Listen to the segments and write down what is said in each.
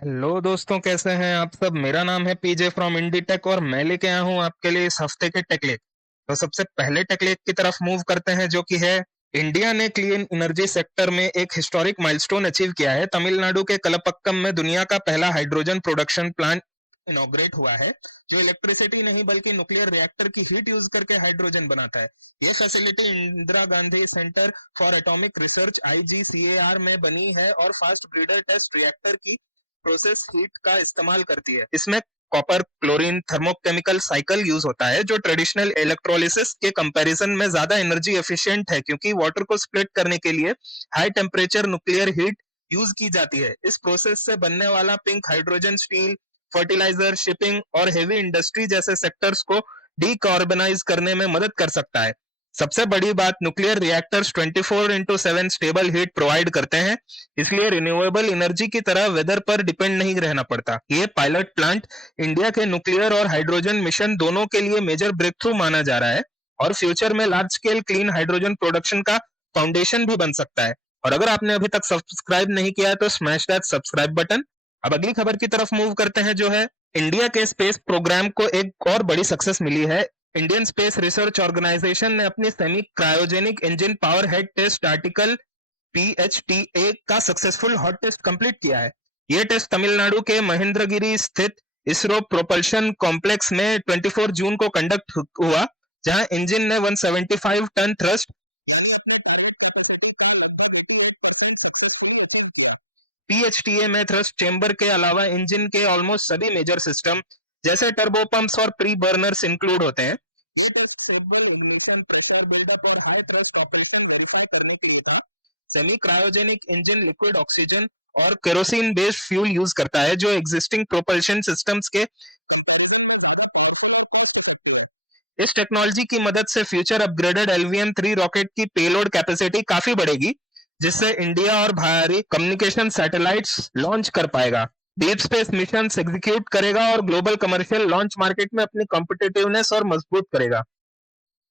Hello दोस्तों, कैसे हैं आप सब। मेरा नाम है पीजे फ्रॉम इंडी टेक और मैं लेके आया हूं आपके लिए इस हफ्ते के टेकलेक। तो सबसे पहले टेकलेक की तरफ मूव करते हैं, जो कि है इंडिया ने क्लीन एनर्जी सेक्टर में एक हिस्टोरिक माइलस्टोन अचीव किया है। तमिलनाडु के कलपक्कम में दुनिया का पहला हाइड्रोजन प्रोडक्शन प्लांट इनॉग्रेट हुआ है, जो इलेक्ट्रिसिटी नहीं बल्कि न्यूक्लियर रिएक्टर की हीट यूज करके हाइड्रोजन बनाता है। ये facility Indira Gandhi centre for atomic research IGCAR में बनी है और फास्ट ब्रीडर टेस्ट रिएक्टर की प्रोसेस हीट का इस्तेमाल करती है। इसमें copper chlorine thermochemical cycle use होता है, जो ट्रेडिशनल इलेक्ट्रोलिसिस के कंपैरिजन में ज्यादा एनर्जी एफिशिएंट है, क्योंकि वाटर को स्प्लिट करने के लिए high temperature nuclear heat use की जाती है। इस प्रोसेस से बनने वाला pink hydrogen steel, fertiliser, shipping और हेवी इंडस्ट्री जैसे सेक्टर्स को डीकार्बनाइज करने में मदद कर सकता है। सबसे बड़ी बात, nuclear reactors 24/7 stable heat provide करते हैं, इसलिए रिन्यूएबल एनर्जी की तरह वेदर पर डिपेंड नहीं रहना पड़ता। ये पायलट प्लांट इंडिया के न्यूक्लियर और हाइड्रोजन मिशन दोनों के लिए मेजर ब्रेक थ्रू माना जा रहा है और फ्यूचर में large scale clean hydrogen production का फाउंडेशन भी बन सकता है। और अगर आपने अभी तक सब्सक्राइब नहीं किया है तो स्मैश दैट सब्सक्राइब बटन। अब अगली खबर की तरफ मूव करते हैं, जो है इंडिया के स्पेस प्रोग्राम को एक और बड़ी सक्सेस मिली है। इंडियन स्पेस रिसर्च ऑर्गेनाइजेशन ने अपनी semi cryogenic engine power head test article PHTA का सक्सेसफुल हॉट टेस्ट कंप्लीट किया है। यह टेस्ट तमिलनाडु के महेंद्रगिरी स्थित इसरो प्रोपल्शन कॉम्प्लेक्स में 24 जून को कंडक्ट हुआ, जहां इंजन ने 175 टन थ्रस्ट PHTA में थ्रस्ट चेंबर के अलावा इंजन के ऑलमोस्ट सभी मेजर सिस्टम जैसे टर्बो पंप्स और प्री बर्नर्स इंक्लूड होते हैं। ये test signal ignition, pressure buildup और हाई थ्रस्ट ऑपरेशन वेरीफाई करने के लिए था। Semi cryogenic engine liquid oxygen और केरोसिन बेस्ड फ्यूल यूज करता है, जो एग्जिस्टिंग प्रोपल्शन सिस्टम्स के इस टेक्नोलॉजी की मदद से फ्यूचर अपग्रेडेड LVM-3 रॉकेट की पेलोड कैपेसिटी काफी बढ़ेगी, जिससे इंडिया और भारी कम्युनिकेशन सैटेलाइट्स लॉन्च कर पाएगा, डीप स्पेस मिशन एग्जीक्यूट करेगा और ग्लोबल कमर्शियल लॉन्च मार्केट में अपनी कॉम्पिटिटिवनेस और मजबूत करेगा।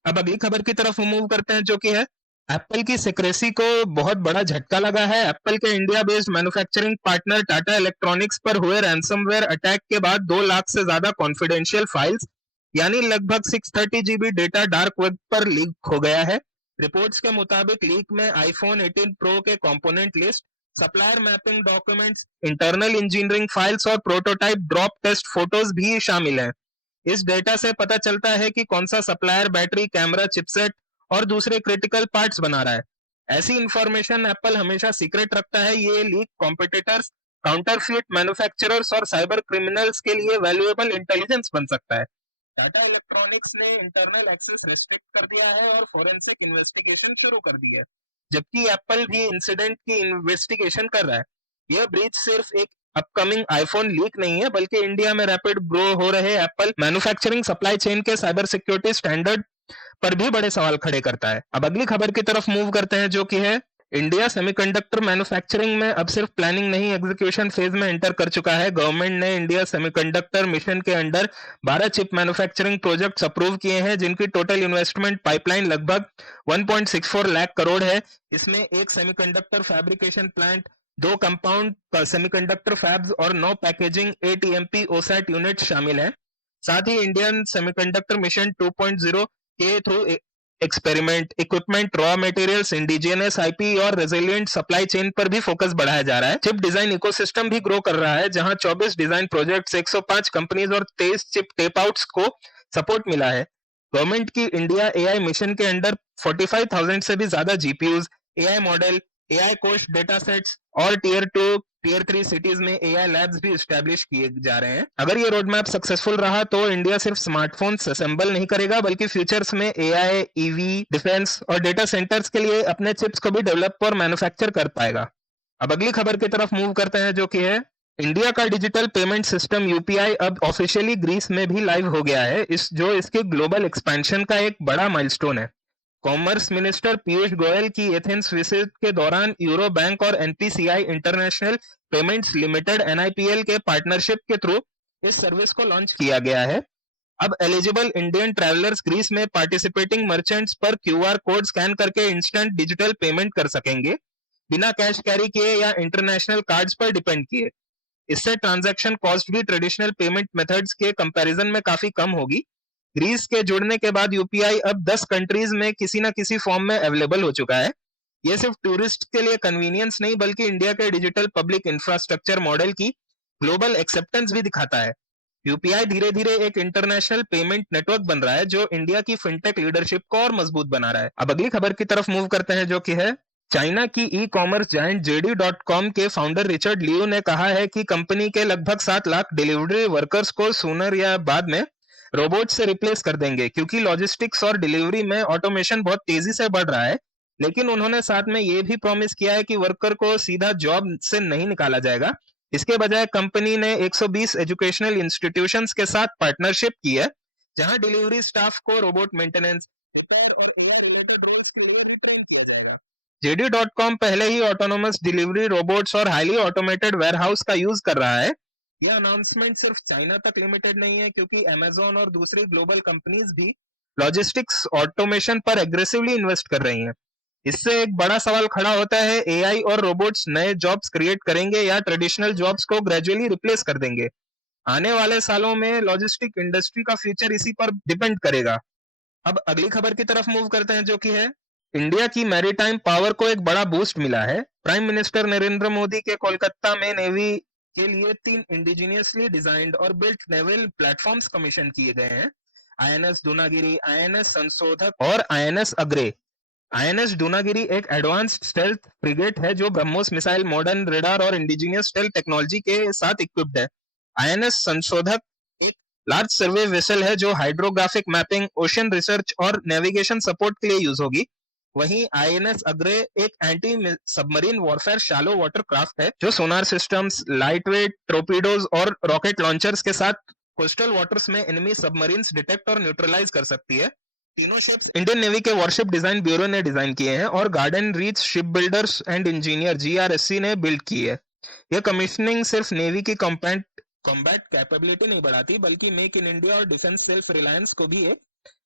अब अगली खबर की तरफ मूव करते हैं, जो कि है एप्पल की सिक्रेसी को बहुत बड़ा झटका लगा है। एप्पल के India based manufacturing partner Tata electronics पर हुए रैंसमवेयर अटैक के बाद 2 लाख से ज्यादा कॉन्फिडेंशियल फाइल्स यानी लगभग 630 GB डेटा डार्क वेब पर लीक हो गया है। रिपोर्ट्स के मुताबिक लीक में आईफोन 18 प्रो के component list, supplier mapping documents, internal engineering files और प्रोटोटाइप ड्रॉप टेस्ट फोटोज भी शामिल हैं। इस डेटा से पता चलता है कि कौन सा सप्लायर बैटरी, कैमरा, चिपसेट और दूसरे क्रिटिकल पार्ट्स बना रहा है। ऐसी इंफॉर्मेशन एप्पल हमेशा सीक्रेट रखता है। ये लीक कॉम्पिटिटर्स, काउंटरफीट मैन्युफैक्चरर्स और साइबर क्रिमिनल्स के लिए वैल्यूएबल इंटेलिजेंस बन सकता है। टाटा इलेक्ट्रॉनिक्स ने इंटरनल एक्सेस रेस्ट्रिक्ट कर दिया है और फोरेंसिक इन्वेस्टिगेशन शुरू कर दी है, जबकि एप्पल भी इंसिडेंट की इन्वेस्टिगेशन कर रहा है। यह ब्रीच सिर्फ एक अपकमिंग आईफोन लीक नहीं है, बल्कि इंडिया में रैपिड ग्रो हो रहे एप्पल मैन्युफैक्चरिंग सप्लाई चेन के साइबर सिक्योरिटी स्टैंडर्ड पर भी बड़े सवाल खड़े करता है। अब अगली खबर की तरफ मूव करते हैं, जो कि है इंडिया सेमीकंडक्टर मैन्युफैक्चरिंग में अब सिर्फ प्लानिंग नहीं, एग्जीक्यूशन फेज में एंटर कर चुका है। गवर्नमेंट ने इंडिया सेमीकंडक्टर मिशन के under 12 chip manufacturing projects approve किए हैं, जिनकी टोटल इन्वेस्टमेंट पाइपलाइन लगभग 1.64 लाख करोड़ है। इसमें एक semiconductor fabrication plant, 2 compound semiconductor fabs और 9 पैकेजिंग ATMP OSAT यूनिट शामिल हैं। साथ ही इंडियन सेमीकंडक्टर मिशन 2.0 के through experiment, equipment, raw materials, indigenous IP और रेजिलिएंट सप्लाई चेन पर भी फोकस बढ़ाया जा रहा है। चिप डिजाइन इकोसिस्टम भी ग्रो कर रहा है, जहां 24 डिजाइन प्रोजेक्ट्स, 105 कंपनीज और 23 चिप टेप आउट्स को सपोर्ट मिला है। गवर्नमेंट की इंडिया AI मिशन के अंडर 45,000 से भी ज्यादा GPUs, AI model, AI coach data sets और टीयर 2 टीयर 3 सिटीज में AI लैब्स भी स्टैब्लिश किए जा रहे हैं। अगर ये रोड मैप सक्सेसफुल रहा तो इंडिया सिर्फ स्मार्टफोन्स असेंबल नहीं करेगा, बल्कि फ्यूचर्स में AI, EV, डिफेंस और डेटा सेंटर्स के लिए अपने चिप्स को भी डेवलप और मैन्युफैक्चर कर पाएगा। अब अगली खबर की तरफ मूव करते हैं, जो कि है इंडिया का डिजिटल पेमेंट सिस्टम UPI अब ऑफिशियली ग्रीस में भी लाइव हो गया है, इसके ग्लोबल एक्सपेंशन का एक बड़ा माइलस्टोन है। कॉमर्स मिनिस्टर पीयूष गोयल की एथेंस विजिट के दौरान यूरो बैंक और NPCI international payments limited NIPL के पार्टनरशिप के थ्रू इस सर्विस को लॉन्च किया गया है। अब एलिजिबल इंडियन ट्रैवलर्स ग्रीस में पार्टिसिपेटिंग मर्चेंट्स पर QR कोड स्कैन करके इंस्टेंट डिजिटल पेमेंट कर सकेंगे, बिना कैश कैरी किए या इंटरनेशनल कार्ड्स पर डिपेंड किए। इससे ट्रांजैक्शन कॉस्ट भी ट्रेडिशनल पेमेंट मेथड्स के कंपैरिजन में काफी कम होगी। ग्रीस के जुड़ने के बाद यूपीआई अब 10 कंट्रीज में किसी ना किसी फॉर्म में अवेलेबल हो चुका है। ये सिर्फ टूरिस्ट के लिए कन्वीनियंस नहीं बल्कि इंडिया के डिजिटल पब्लिक इंफ्रास्ट्रक्चर मॉडल की ग्लोबल एक्सेप्टेंस भी दिखाता है। यूपीआई धीरे धीरे एक इंटरनेशनल पेमेंट नेटवर्क बन रहा है जो इंडिया की फिनटेक लीडरशिप को और मजबूत बना रहा है। अब अगली खबर की तरफ मूव करते हैं जो कि है चाइना की ई कॉमर्स जायंट JD.com के फाउंडर रिचर्ड लियू ने कहा है कि कंपनी के लगभग 7 लाख डिलीवरी वर्कर्स को सूनर या बाद में रोबोट से रिप्लेस कर देंगे क्योंकि लॉजिस्टिक्स और डिलीवरी में ऑटोमेशन बहुत तेजी से बढ़ रहा है। लेकिन उन्होंने साथ में ये भी प्रॉमिस किया है कि वर्कर को सीधा जॉब से नहीं निकाला जाएगा। इसके बजाय कंपनी ने 120 एजुकेशनल इंस्टीट्यूशंस के साथ पार्टनरशिप की है जहां डिलीवरी स्टाफ को रोबोट मेंटेनेंस, रिपेयर और एआई रिलेटेड रोल्स के लिए भी ट्रेन किया जाएगा। JD.com पहले ही ऑटोनोमस डिलीवरी रोबोट्स और हाईली ऑटोमेटेड वेयरहाउस का यूज कर रहा है। यह अनाउंसमेंट सिर्फ चाइना तक लिमिटेड नहीं है क्योंकि अमेज़न और दूसरी ग्लोबल कंपनीज भी लॉजिस्टिक्स ऑटोमेशन पर एग्रेसिवली इन्वेस्ट कर रही हैं। इससे एक बड़ा सवाल खड़ा होता है, एआई और रोबोट्स नए जॉब्स क्रिएट करेंगे या ट्रेडिशनल जॉब्स को ग्रेजुअली रिप्लेस कर देंगे। आने वाले सालों में लॉजिस्टिक इंडस्ट्री का फ्यूचर इसी पर डिपेंड करेगा। अब अगली खबर की तरफ मूव करते हैं जो कि है इंडिया की मैरीटाइम पावर को एक बड़ा बूस्ट मिला है। प्राइम मिनिस्टर नरेंद्र मोदी के कोलकाता में नेवी के लिए 3 इंडिजिनियसली डिजाइंड और बिल्ट नेवल प्लेटफॉर्म्स कमीशन किए गए हैं। आईएनएस दूनागिरी, आईएनएस संशोधक और आईएनएस अग्रे। आईएनएस दूनागिरी एक एडवांस्ड स्टेल्थ फ्रिगेट है जो ब्रह्मोस मिसाइल, मॉडर्न रेडार और इंडिजिनियस स्टेल्थ टेक्नोलॉजी के साथ इक्विप्ड है। आईएनएस संशोधक एक लार्ज सर्वे वेसल है जो हाइड्रोग्राफिक मैपिंग, ओशन रिसर्च और नेविगेशन सपोर्ट के लिए यूज होगी। वहीं आईएनएस अग्रे एक anti submarine warfare shallow water craft है जो सोनार सिस्टम्स, लाइटवेट टोर्पीडोज और रॉकेट लॉन्चर्स के साथ कोस्टल वाटर्स में एनिमी सबमरीन्स डिटेक्ट और न्यूट्रलाइज कर सकती है। तीनों शिप्स इंडियन नेवी के वॉरशिप डिजाइन ब्यूरो ने डिजाइन किए हैं और garden reach ship builders and engineer GRSC ने बिल्ड की है। यह कमीशनिंग सिर्फ नेवी की कॉम्बैट कैपेबिलिटी नहीं बढ़ाती बल्कि मेक इन इंडिया और डिफेंस सेल्फ रिलायंस को भी एक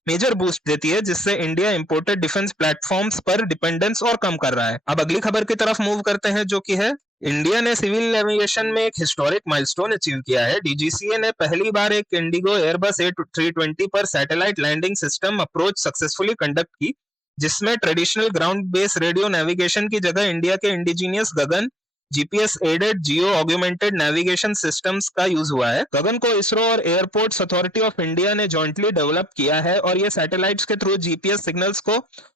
मेजर बूस्ट देती है जिससे इंडिया इंपोर्टेड डिफेंस प्लेटफॉर्म्स पर डिपेंडेंस और कम कर रहा है। अब अगली खबर की तरफ मूव करते हैं जो कि है इंडिया ने सिविल एविएशन में एक हिस्टोरिक माइलस्टोन अचीव किया है। DGCA ने पहली बार एक इंडिगो एयरबस A320 पर satellite landing system approach successfully conduct की जिसमें traditional ground base radio navigation की जगह इंडिया के indigenous GAGAN GPS aided geo augmented navigation systems का यूज हुआ है। गगन को इसरो और एयरपोर्ट्स अथॉरिटी ऑफ इंडिया ने जॉइंटली डेवलप किया है और ये सैटेलाइट्स के थ्रू GPS सिग्नल्स को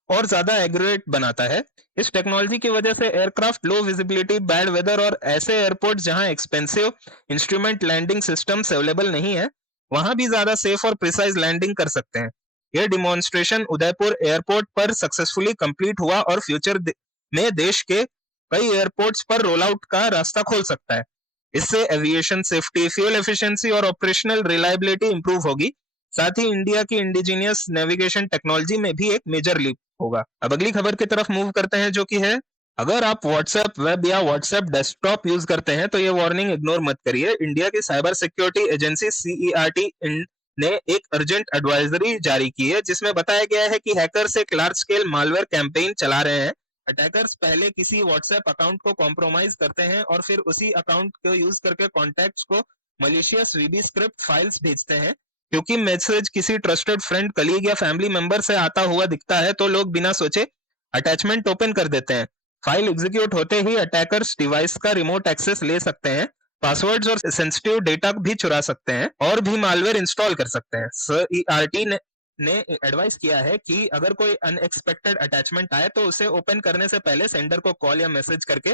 और ज्यादा एक्यूरेट बनाता है। इस टेक्नोलॉजी की वजह से aircraft low visibility, bad weather और ऐसे एयरपोर्ट जहां expensive instrument landing systems available नहीं है वहां भी ज्यादा सेफ और प्रिसाइज लैंडिंग कर सकते हैं। यह डिमॉन्स्ट्रेशन उदयपुर एयरपोर्ट पर सक्सेसफुली कंप्लीट हुआ और फ्यूचर में देश के कई एयरपोर्ट्स पर रोल आउट का रास्ता खोल सकता है। इससे एविएशन सेफ्टी, फ्यूल एफिशिएंसी और ऑपरेशनल रिलायबिलिटी इंप्रूव होगी। साथ ही इंडिया की इंडिजीनियस नेविगेशन टेक्नोलॉजी में भी एक मेजर लीप होगा। अब अगली खबर की तरफ मूव करते हैं जो कि है अगर आप व्हाट्सएप वेब या व्हाट्सएप डेस्कटॉप यूज करते हैं तो ये वार्निंग इग्नोर मत करिए। इंडिया की साइबर सिक्योरिटी एजेंसी CERT ने एक अर्जेंट एडवाइजरी जारी की है जिसमें बताया गया है कि हैकर्स एक लार्ज स्केल मालवेयर कैंपेन चला रहे हैं। अटैकर्स पहले किसी व्हाट्सएप अकाउंट को कॉम्प्रोमाइज करते हैं और फिर उसी अकाउंट को यूज करके कॉन्टैक्ट्स को मलिशियस VB स्क्रिप्ट फाइल्स भेजते हैं। क्योंकि मैसेज किसी ट्रस्टेड फ्रेंड, कलीग या फैमिली मेंबर से आता हुआ दिखता है तो लोग बिना सोचे अटैचमेंट ओपन कर देते हैं। फाइल एग्जीक्यूट होते ही अटैकर्स डिवाइस का रिमोट एक्सेस ले सकते हैं, पासवर्ड्स और सेंसिटिव डेटा भी चुरा सकते हैं और भी मालवेयर इंस्टॉल कर सकते हैं। CERT ने एडवाइस किया है कि अगर कोई अनएक्सपेक्टेड अटैचमेंट आए तो उसे ओपन करने से पहले सेंडर को कॉल या मैसेज करके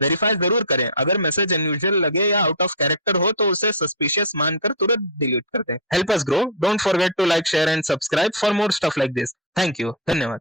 वेरीफाई जरूर करें। अगर मैसेज अनयूजुअल लगे या आउट ऑफ कैरेक्टर हो तो उसे सस्पिशियस मानकर तुरंत डिलीट कर दें। Help us grow, don't forget to like, share and subscribe for more stuff like this. Thank you, धन्यवाद।